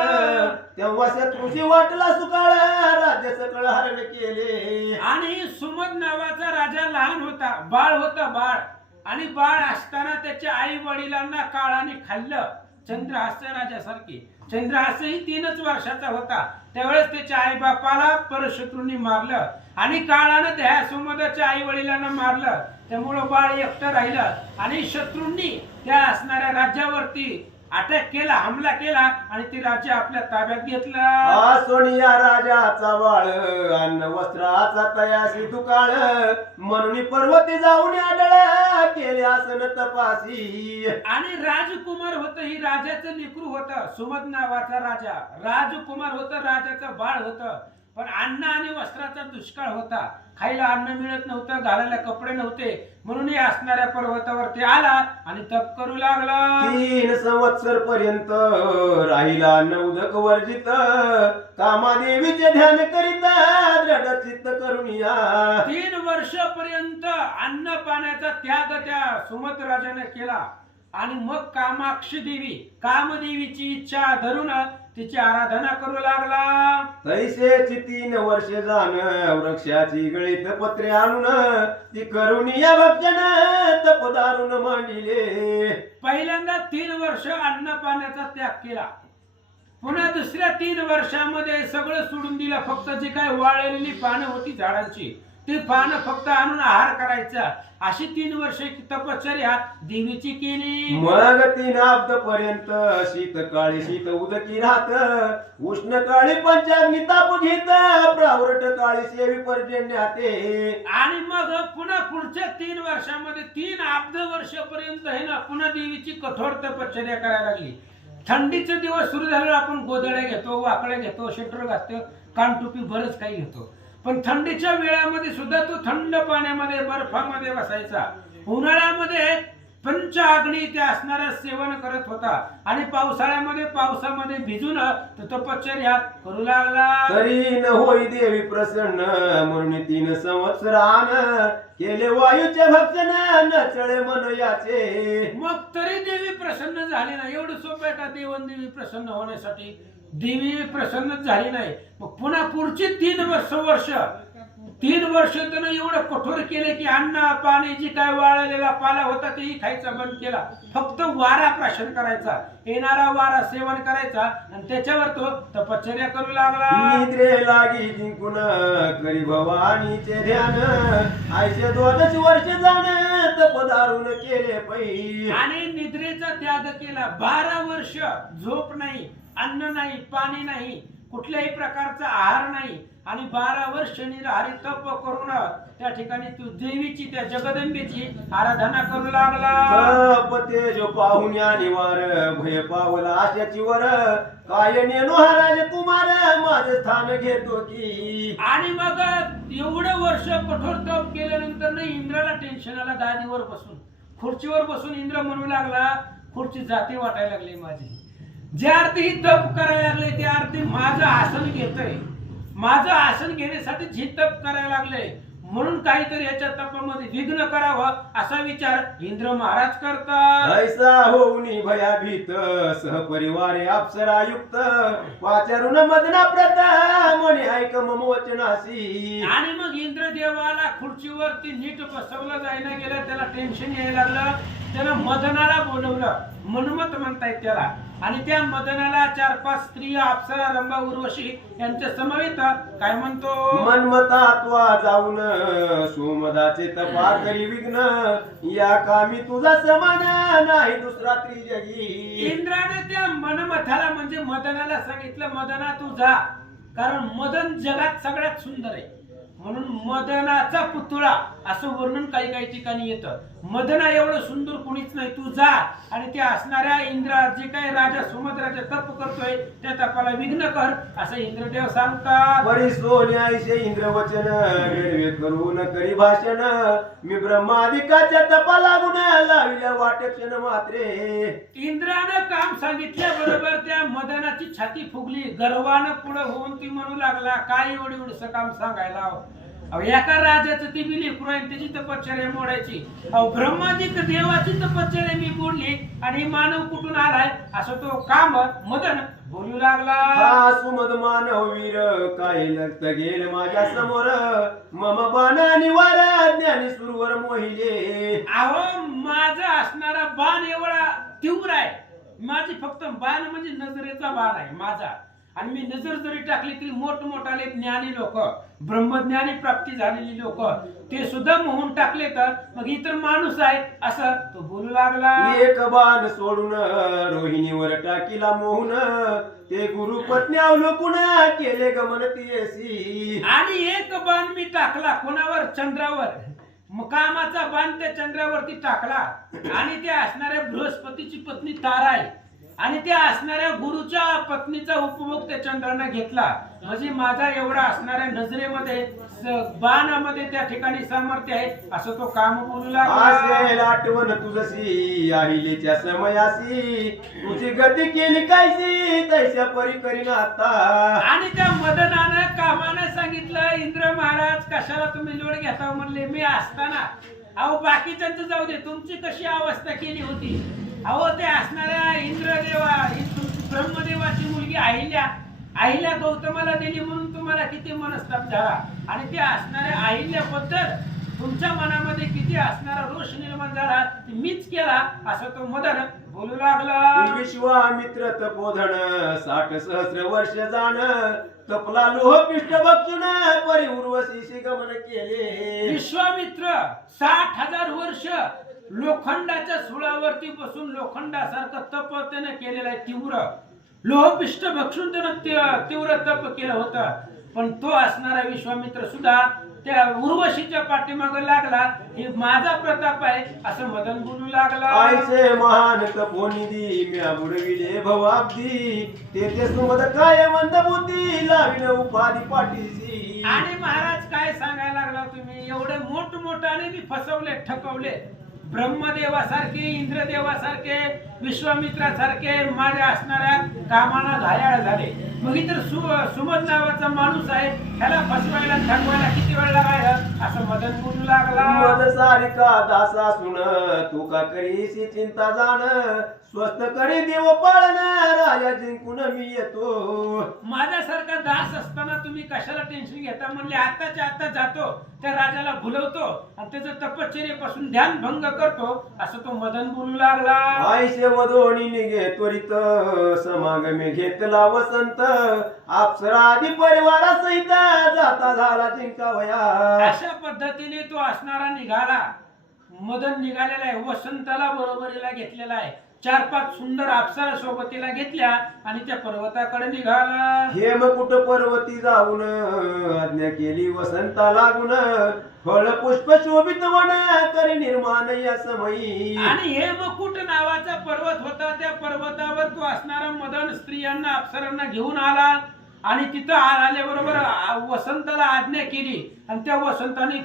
तेव्हा शत्रूची वाटला सुकाळ राज्य सकळ हरण केले. आणि सुमद नावाचा राजा लहान होता, बाळ होता, बाळ. आणि बाळ असताना त्याच्या आई वडिलांना काळाने खाल्लं. चंद्रहास्य राजासारखी. चंद्रहास्य ही 3च वर्षाचा होता. त्यावेळेस त्याच्या आई बापाला परशत्रूंनी मारलं आणि काळानं त्या सुमदाच्या आई वडिलांना मारलं. त्यामुळं बाळ एकटं राहिलं आणि शत्रूंनी त्या असणाऱ्या राज्यावरती अटॅक केला, हमला केला आणि ते राज्य आपल्या ताब्यात घेतलं. सोनिया राजाचा बाळ अन्न वस्त्राचा तयासी दुकाळ म्हणून पर्वती जाऊन आडळ केले आसन तपासी. आणि राजकुमार होतं, ही राजाचं लेकरू होतं. सुमद नावाचा राजा राजकुमार होतं, राजाचं बाळ होतं. पण अन्न आणि वस्त्राचा दुष्काळ होता, खायला अन्न मिळत नव्हतं, घालायला कपडे नव्हते. म्हणून हे असणाऱ्या पर्वतावरती आला आणि तप करू लागला. 3 संवत्सर पर्यंत राहिला नवदक वर्जित कामादेवीचे ध्यान करीत दृढ चित्त करुनिया. 3 वर्षापर्यंत अन्न पाण्याचा त्याग त्या सुमद राजाने केला. आणि मग कामाक्षी देवी कामदेवीची इच्छा धरून तिची आराधना करू लागला. तैसेची 3 वर्षे जाण वृक्षाची गळीत पत्रे आणून ती करुनिया भक्षण तप दारुण मांडिले. पहिल्यांदा 3 वर्ष अन्न पाण्याचा त्याग केला. पुन्हा दुसऱ्या 3 वर्षामध्ये सगळं सोडून दिलं. फक्त जी काय वाळलेली पानं होती झाडांची ती पानं फक्त आणून आहार करायचा. अशी 3 वर्षे तपश्चर्या देवीची केली. मग 3 अब्द पर्यंत शीत काळी शीत उदकी राहत उष्ण काळी पंचाग्नी ताप घेत प्रावरट काळी सेवी पर्जन्याते. आणि मग पुन्हा पुढच्या 3 वर्षामध्ये 3 अब्द वर्षापर्यंत आहे ना पुन्हा देवीची कठोर तपश्चर्या करायला लागली. थंडीचे दिवस सुरू झाल्यावर आपण गोदड्या घेतो, वाकड्या घेतो, स्वेटर घालतो, कानटोपी बरंच काही घेतो. पण थंडीच्या वेळामध्ये सुद्धा तो थंड पाण्यामध्ये बर्फामध्ये बसायचा. उन्हाळ्यामध्ये पंचाग्नी त्या असणारा सेवन करत होता आणि पावसाळ्यामध्ये पावसामध्ये भिजून तपश्चर्या करू लागला. तरी न होई देवी प्रसन्न म्हणून 3 संवत्सरान केले वायूचे भक्षण न चळे मन याचे. मग तरी देवी प्रसन्न झाली नाही. एवढं सोपं आहे का देवन देवी प्रसन्न होण्यासाठी? देवी प्रसन्नच झाली नाही. मग पुन्हा पुढची 3 वर्ष त्यानं एवढं कठोर केले की अन्न पाणी जी काय वाळलेला पाला होता तेही खायचा बंद केला. फक्त वारा प्राशन करायचा, येणारा वारा सेवन करायचा आणि त्याच्यावर तो तपश्चर्या करू लागला. निद्रे लागी जिंकून करी भवानीचे ध्यान आयचे 2 वर्ष जाण तप दारुण केले पै. आणि निद्रेचा त्याग केला. 12 वर्ष झोप नाही, अन्न नाही, पाणी नाही, कुठल्याही प्रकारचा आहार नाही आणि 12 वर्ष निराहारी तप करून त्या ठिकाणी तू देवीची त्या जगदंबेची आराधना करू लागला. तप तेज पाहुण्या निवार भय पावला आशाची वर काय नेनो हा राजकुमार माझे स्थान घेतो की. आणि मग एवढं वर्ष कठोर तप केल्यानंतर ना इंद्राला टेन्शन आला. गादीवर बसून खुर्चीवर बसून इंद्र म्हणू लागला, खुर्ची जाती वाटायला लागली माझी. ज्या अर्थी ही तप करायला लागले त्या अर्थी माझं आसन घेतोय, माझं आसन घेण्यासाठी जी तप करायला लागले म्हणून काहीतरी याच्या तपामध्ये विघ्न करावं असा विचार इंद्र महाराज करतात. ऐसा होऊनी भयाभीत सहपरिवारे अप्सरायुक्त वाचारून मदना प्रथा म्हणे ऐक मम वचनासी. आणि मग इंद्रदेवाला खुर्चीवरती नीट बसवलं जायला गेलं. त्याला टेन्शन यायला लागलं. त्यानं मदनाला बोलवलं, मनमत म्हणतायत त्याला. आणि त्या मदनाला 4-5 स्त्रिया अप्सरा, रंभा, उर्वशी यांच्या समवेत काय म्हणतो, मनमता त्वा जाऊन सोमदाचे तपा करी विघ्न, या कामी तुझा समान नाही दुसरा त्रिजगी. इंद्राने त्या मनमथाला म्हणजे मदनाला सांगितलं, मदना तू जा, कारण मदन जगात सगळ्यात सुंदर आहे. म्हणून मदनाचा पुतळा असं वर्णन काही काही ठिकाणी येतं. मदना एवढं सुंदर कोणीच नाही, तू जा आणि त्या असणाऱ्या इंद्रा जे काही राजा सुमद्राचे तप करतोय त्या तपाला विघ्न कर, असं इंद्रदेव सांगतात. परी सोन्याईशे इंद्र वचन वेळवे करून करी भाषण, मी ब्रह्मादिकाच्या तपा लागून लाविल्या वाटे क्षण मात्रे. इंद्रानं काम सांगितल्याबरोबर त्या मदनाची छाती फुगली, गर्वानं पुढे होऊन ती म्हणू लागला, काय एवढं काम सांगायला. अहो एका राजाचं ती बिली कुरान त्याची तपश्चर्या मोडायची, अहो ब्रह्मादिक देवाची तपश्चर्या मी मोडली आणि मानव कुठून आलाय असं तो काम मदन बोलू लागला. हा सुमद मानव वीर काय लग्त गेल माझ्या समोर, मम बाण निवार ज्ञानी सुरवर मोहिले. अहो माझा असणारा बाण एवढा तीव्र आहे, माझी फक्त बाण म्हणजे नजरेचा बाण आहे माझा, आणि मी नजर जरी टाकली तरी मोठमोठाले ज्ञानी लोक, ब्रह्मज्ञानी प्राप्ती झालेली लोक ते सुद्धा मोहून टाकले, तर मग इतर माणूस आहे असं तो बोलू लागला. एक बाण सोडून रोहिणीवर टाकीला मोहून, ते गुरुपत्नी अवलोकून केले गमन तियसी. आणि एक बाण मी टाकला कोणावर, चंद्रावर, मग कामाचा बाण त्या चंद्रावरती टाकला, आणि त्या असणाऱ्या बृहस्पतीची पत्नी तारा आहे, आणि त्या असणाऱ्या गुरुच्या पत्नीचा उपभोग त्या चंद्राने घेतला. म्हणजे माझा एवढा असणाऱ्या नजरेमध्ये बाणामध्ये त्या ठिकाणी सामर्थ्य आहे असं तो काम बोलू लागला. असेल आठवण तुझशी आहिलेच्या समयासी, तुझी गती केली कायसी तैशा परी करीन आता. आणि त्या मदनानं कामानं सांगितलं, इंद्र महाराज कशाला तुम्ही लोड घेता म्हणले, मी असताना. अहो बाकीच्यांचं जाऊ दे, तुमची कशी अवस्था केली होती. अहो ते असणाऱ्या इंद्रदेवा, ब्रह्मदेवाची मुलगी अहिल्या गौतमाला दिली म्हणून तुम्हाला किती मनस्ताप झाला, आणि त्या असणाऱ्या अहिल्याबद्दल तुमच्या मनामध्ये किती असणारा रोष निर्माण झाला, मीच केला असं तो मदन बोलू लागला. विश्वामित्र तपोधन 60 सहस्र वर्ष जाण, तपला लोह पिष्ट बक्षुन परी उर्वशीशी गमन केले. विश्वामित्र 60,000 वर्ष लोखंडाच्या सुळावरती बसून लोखंडासारखं तप त्याने केलेलं आहे, तीव्र लोहपिष्ट भक्षून त्यानं तीव्र तप केलं होतं. पण तो असणारा विश्वामित्र सुद्धा त्या उर्वशीच्या पाठीमागे लागला, हे माझा प्रताप आहे असं मदन बोलू लागला. आयसे महान तपोनिधी म्या बुडविले भवाब्दी, तेथे सुमद काय मंद बुद्धी लाविन उपाधी पाठीसी. आणि महाराज काय सांगायला लागला तुम्ही, एवढे मोठमोठाने मी फसवले, ठकवले, ब्रह्मदेवासारखे, इंद्रदेवासारखे, विश्वामित्रासारखे माझ्या असणाऱ्या कामाला घायाळ झाले. मग इतर सुमद नावाचा माणूस आहे, त्याला फसवायला ठकवायला किती वेळ लागायला असं मदन बोलू लागला. मद सारिका दासा सुन तू का करीसी चिंता जाण, स्वस्त करी देव पाळण राजा जिंकून मी येतो. माझ्यासारखा दास असताना तुम्ही कशाला टेन्शन घेता म्हणले, आताच्या आता जातो त्या राजाला भुलवतो आणि त्याचं तपश्चर्येपासून ध्यान भंग करतो असं तो मदन बोलू लागला. आयशे वधोणी निघे त्वरित समागमे घेतला वसंत, अप्सरा आदी परिवारासहित जाता झाला जिंकावया. अशा पद्धतीने तो असणारा निघाला, मदन निघालेला आहे, वसंताला बरोबरीला घेतलेला आहे, 4-5 सुंदर अप्सरा सोबतीला घेतल्या आणि त्या पर्वताकडे निघाला. हेमकुट पर्वती जाऊन आज्ञा केली वसंता लागून, फळ पुष्प शोभित वन करी निर्माण या समयी. आणि हेमकूट नावाचा पर्वत होता, त्या पर्वतावर तो असणारा मदन स्त्रियांना अप्सरांना घेऊन आला, आणि तिथं आल्याबरोबर वसंताला आज्ञा केली, आणि त्या वसंताने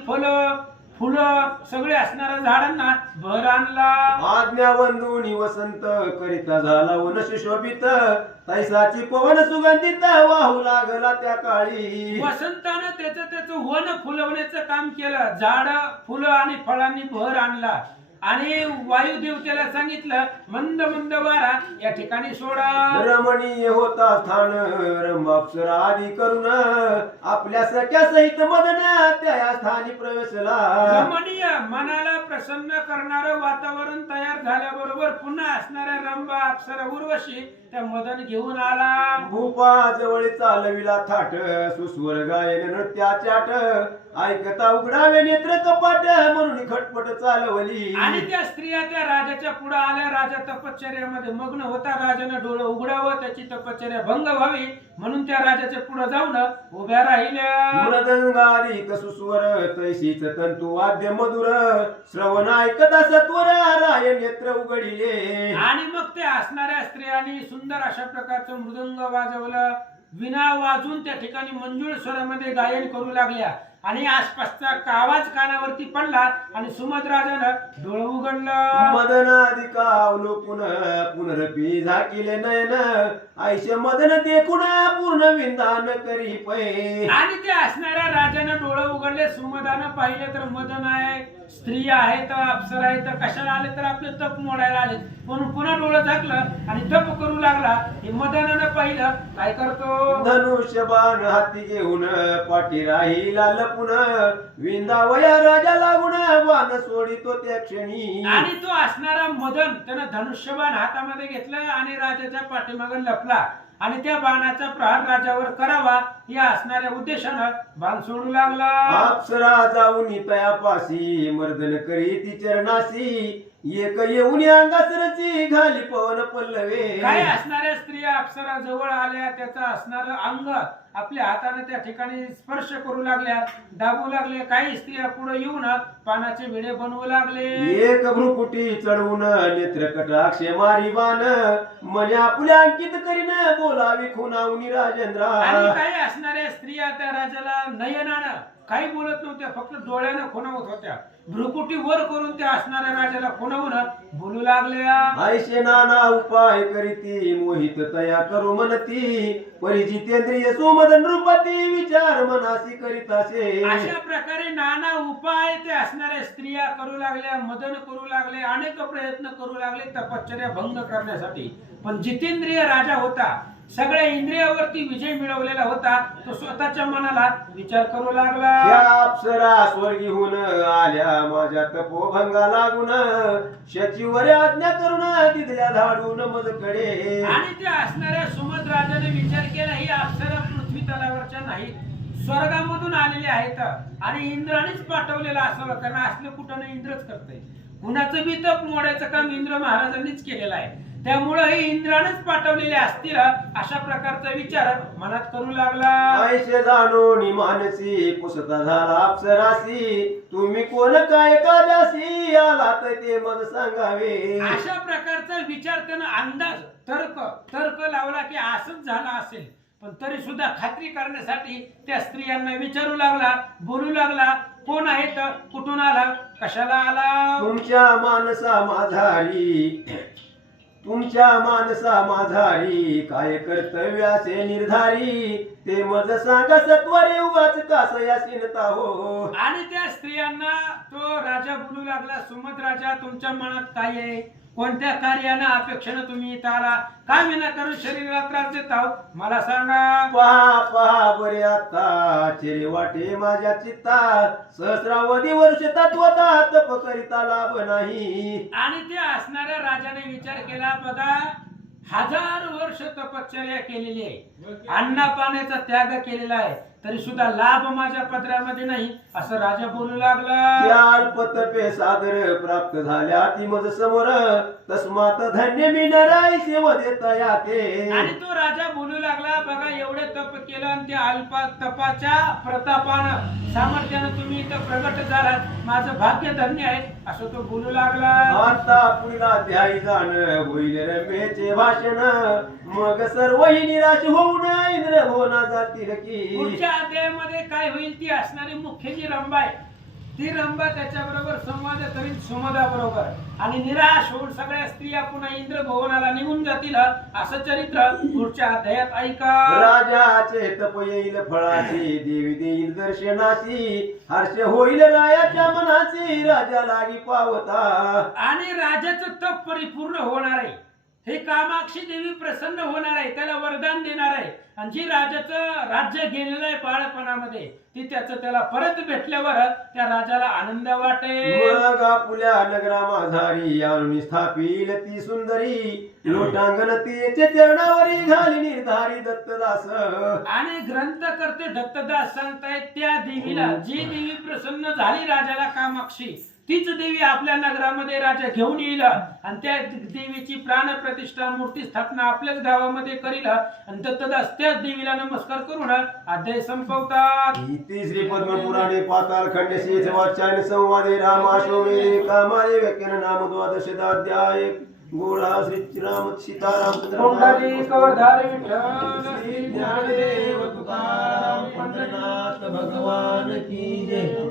फुलं सगळे असणाऱ्या झाडांना भर आणला. आज्ञा वंदुनी वसंत करिता झाला वन सुशोभित, तैसाची पवन सुगंधित वाहू लागला त्या काळी. वसंतानं त्याचं वन फुलवण्याचं काम केलं, झाड फुलं आणि फळांनी भर आणला. आणि वायुदेवतेला सांगितलं मंद मंद वारा या ठिकाणी सोडा. रमणीय होता स्थान रंभाप्सरा आदी करून आपल्या सख्या सहित मदन त्या स्थानी प्रवेशला. रमणीय मनाला प्रसन्न करणारं वातावरण तयार झाल्याबरोबर पुन्हा असणाऱ्या रंभा अप्सरा उर्वशी त्या मदन घेऊन आला. भूपा जवळ चालविला थाट सुस्वर गायन नृत्याचाट ऐकता उघडावे नेत्र कपाट म्हणून खटपट चालवली. आणि त्या स्त्रिया त्या राजाच्या पुढे आल्या. राजा तपश्चर्यामध्ये मग्न होता. राजाने डोळं उघडावं त्याची तपश्चर्या भंग व्हावी म्हणून त्या राजाच्या पुढे जाऊन उभ्या राहिल्या. मृदंगाधिक सुस्वर तैसीच तंतु वाद्य मधुर श्रवण ऐकता सत्वर राय नेत्र उघडिले. आणि मग ते असणाऱ्या स्त्रियांनी सुंदर अशा प्रकारचं मृदंग वाजवलं. विना वाजून त्या ठिकाणी मंजूळ स्वरामध्ये गायन करू लागल्या. आणि आसपासचा आवाज कानावरती पडला आणि सुमद्राजानं डोळं उघडलं. मदनाधिका अवलोकून पुनरपी झाकिले नयन आयुष्य मदन देखून पूर्ण विंदान करी पै. आणि ते असणाऱ्या राजानं डोळं उघडले. सुमदानं पाहिलं तर मदन आहे, स्त्री आहेत, अप्सरा आहेत. कशाला आले तर आपले तप मोडायला आले म्हणून पुन्हा डोळं झाकलं आणि तप करू लागला. हे मदनानं पाहिलं काय करतो धनुष्यबाण हाती घेऊन पाठी राहिला लपून विंदावया राजा लागून बाण सोडितो त्या क्षणी. आणि तो असणारा मदन त्यानं धनुष्यबाण हातामध्ये घेतलं आणि राजाच्या पाठीमागे लपला आणि त्या बाणाचा प्रहार राजावर करावा या असणाऱ्या उद्देशानं बाण सोडू लागला. अप्सरा जाऊन तयापासी मर्दन करी ती चरणासी एक येऊन अंगासरची घाली पवन पल्लवे. काय असणाऱ्या स्त्रिया अप्सरा जवळ आल्या. त्याचं असणारं अंग आपल्या हाताने त्या ठिकाणी स्पर्श करू लागल्या, दाबू लागले. काही स्त्रिया पुढे येऊन पानाचे विडे बनवू लागले. एक भ्रुकुटी चढवून नेत्र कटाक्ष मारी बाण मने आपुल्या अंकित करीन बोलावी खुनावनी राजेंद्रा. आणि काही असणाऱ्या स्त्रिया त्या राजाला नयनानं काही बोलत नव्हत्या, फक्त डोळ्यानं खुणावत होत्या. भ्रुकुटी वर करून त्या असणाऱ्या राजाला खुणावून बोलू लागल्या. ऐशे नाना उपाय करीती मोहित तया करू म्हणती परिजितेंद्रिय सुमदन रूपती विचार मनासी करीतासे. अशा प्रकारे नाना उपाय ते असणाऱ्या स्त्रिया करू लागल्या, मदन करू लागले, अनेक प्रयत्न करू लागले तपश्चर्या भंग करण्यासाठी. पण जितेंद्रिय राजा होता, सगळ्या इंद्रियावरती विजय मिळवलेला होता. तो स्वतःच्या मनाला विचार करू लागला. या अप्सरा स्वर्गीहून आल्या माझ्या तपोभंगा लागून शचीवर आज्ञा करून दिदल्या धाडून मजकडे. आणि त्या असणाऱ्या सुमद राजाने विचार केला ही अप्सरा पृथ्वी तलावरच्या नाही, स्वर्गामधून आलेले आहेत आणि इंद्रानेच पाठवलेलं असावं. कारण असलं कुठं नाही, इंद्रच करतंय. कुणाचं बी तप मोडायचं काम इंद्र महाराजांनीच केलेलं आहे. त्यामुळे हे इंद्रानेच पाठवलेले असतील अशा प्रकारचा विचार मनात करू लागला. ऐशे जाणून मानसी पुसता झाला अप्सरासी तुम्ही कोण काय काजासी आलात ते मग सांगावे. अशा प्रकारचा विचार त्यानं अंदाज तर्क लावला की असंच झालं असेल. पण तरी सुद्धा खात्री करण्यासाठी त्या स्त्रियांना विचारू लागला, बोलू लागला. कोण आहेत, कुठून आला, कशाला आला. तुमच्या मानसा माझारी काय कर्तव्याचे निर्धारी ते मज सांगा सत्वरे उगाच कास या चिंता हो. आणि त्या स्त्रियांना तो राजा बोलू लागला, सुमद राजा तुमच्या मनात काय आहे, कोणत्या कार्यानं अपेक्षेनं तुम्ही इथं आला, का विनाकारण शरीराला त्रास देत आहो मला सांगा. पहा बरे आता चिरे वाटे माझ्या चित्तात सहस्रावधी वर्ष तत्वता तप करिता लाभ नाही. आणि त्या असणाऱ्या राजाने विचार केला, बघा 1000 वर्ष तपश्चर्या केलेली आहे, अन्ना पाण्याचा त्याग केलेला आहे, तरी सुद्धा लाभ माझ्या पदरामध्ये नाही असं राजा बोलू लागला. त्या अल्पतपे सादर प्राप्त झाल्या ती मज समोर तस्मात धन्य मी नराई सेव देता याते. आणि तो राजा बोलू लागला, बघा एवढे तप केलं आणि त्या अल्प तपाच्या प्रतापानं सामर्थ्यानं तुम्ही इथं प्रगट झालात, माझं भाग्य धन्य आहे असं तो बोलू लागला. आता पुढला ध्यायी जाण होईल रमेचे भाषण मग सर्वही निराश होऊन इंद्र होना जातील की. पुढच्या अध्यायामध्ये काय होईल ती असणारी मुख्य जी रंभा आहे ती रंभा त्याच्याबरोबर संवाद करीत सुमदाबरोबर आणि निराश होऊन सगळ्या स्त्रिया पुन्हा इंद्र भवनाला निघून जातील असं चरित्र पुढच्या अध्यायात ऐका. राजाचे तप येईल फळाची, देवी देईल दर्शनाची, हर्ष होईल रायाच्या मनाची, राजा लागी पावता. आणि राजाचं तप परिपूर्ण होणार आहे. हे कामाक्षी देवी प्रसन्न होणार आहे, त्याला वरदान देणार आहे. आणि जी राजाचं राज्य गेलेलं आहे बाळपणामध्ये ती त्याला परत भेटल्यावर त्या राजाला आनंद वाटेल. मग आपुल्या नगरा माझारी आणून स्थापिल ती सुंदरी, लोटांगण तिचे चरणावरी घाली निर्धारी दत्तदास. आणि ग्रंथ करते दत्तदास सांगतायत त्या देवीला, जी देवी प्रसन्न झाली राजाला कामाक्षी, तीच देवी आपल्या नगरामध्ये राजा घेऊन येईल आणि त्या देवीची प्राण प्रतिष्ठा मूर्ती स्थापना आपल्याच गावामध्ये करील. आणि दत्तदास त्याच देवीला नमस्कार करून अध्याय संपवतात. इति श्री पद्मपुराणे पाताळ खंडे शेष वाचायन संवादे रामाश्वमेधे कामाले व्याख्यान नाम द्वादशताध्याय. गोळा श्री राम सीताराम पुंडलिक वरधारी विठ्ठल श्री ज्ञानदेव तुकाराम पंढरनाथ भगवान की जय.